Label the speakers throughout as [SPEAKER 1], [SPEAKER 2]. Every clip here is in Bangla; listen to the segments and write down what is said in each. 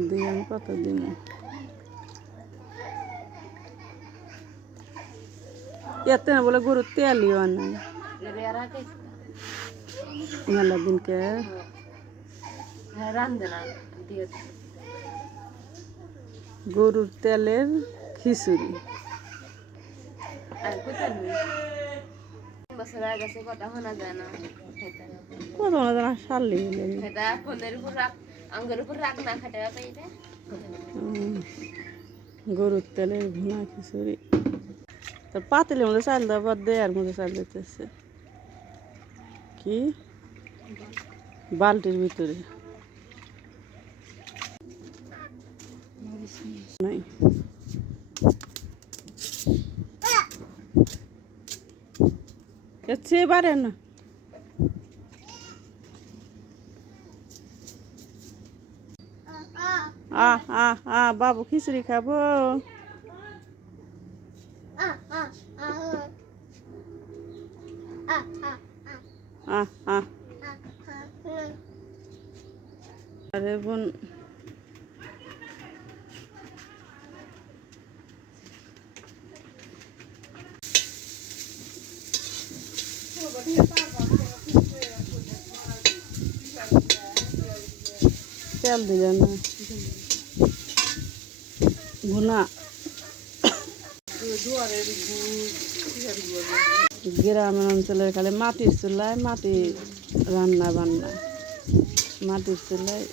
[SPEAKER 1] দিয়ে আমি কত দিন? এতে না বলে গরুর তেলিও নাই মেলা দিনকে
[SPEAKER 2] না
[SPEAKER 1] গরুর তেলের খিচুড়ি।
[SPEAKER 2] বছর আগে কথা শোনা যায় না খেতে
[SPEAKER 1] কত না জানা সারলি
[SPEAKER 2] ফোনের উপর
[SPEAKER 1] গরুর তেলের ভুনা খিচুড়ি। তো পাতিলের মধ্যে চাল দেওয়ার দেয়ার মধ্যে চাল দিতেছে। কি? বালতির ভিতরে। নাই। এসে বারে না। আ আ আ বাবু খিচুড়ি খাব। আ আ আরে বোন। তেল দিলে না। ভুনা গ্রামের অঞ্চলের খালি মাটির চুলায় মাটি রান্না বান্না। মাটির চুলায়।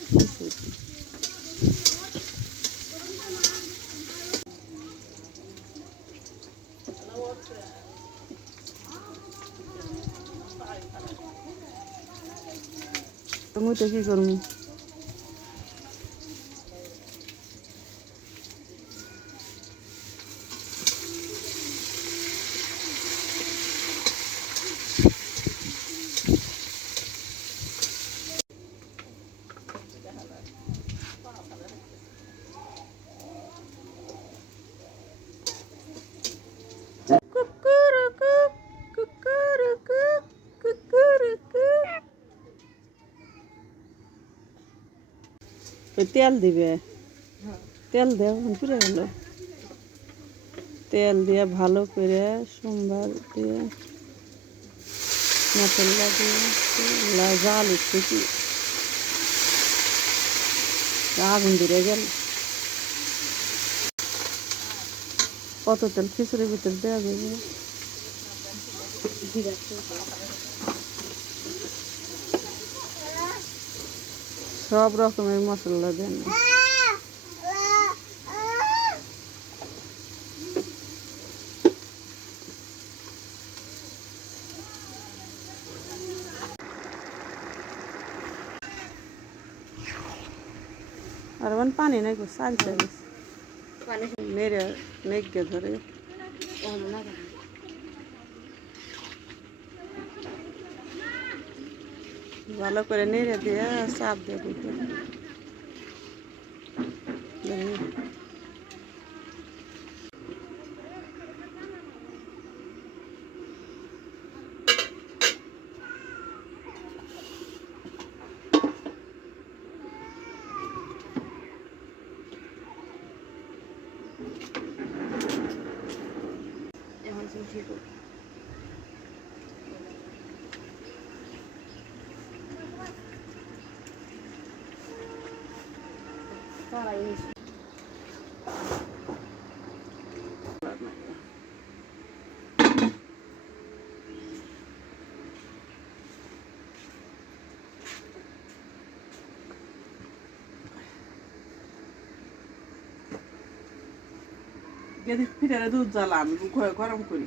[SPEAKER 1] তুমি তো কি করব? তেল দিবে। তেল দেও পুরে গেল। তেল দিয়ে ভালো করে সোমবার দিয়ে মশলা দিয়ে জাল একটু আগুন ধরে গেল। কত তেল, খিচুড়ির ভিতর দেওয়া যাবে। সব রকমের মশলা দেন আর ওখানে পানি নাই গো সারি সারি
[SPEAKER 2] পানি
[SPEAKER 1] নেড়ে নেগে ধরে
[SPEAKER 2] অন্য না
[SPEAKER 1] ভালো করে নেড়ে দিয়ে চাপ দিয়ে দিতে
[SPEAKER 2] এখন তুমি ঠিক তারাই হয়েছে
[SPEAKER 1] ফিরে দুধ জ্বালা আমি গরম করি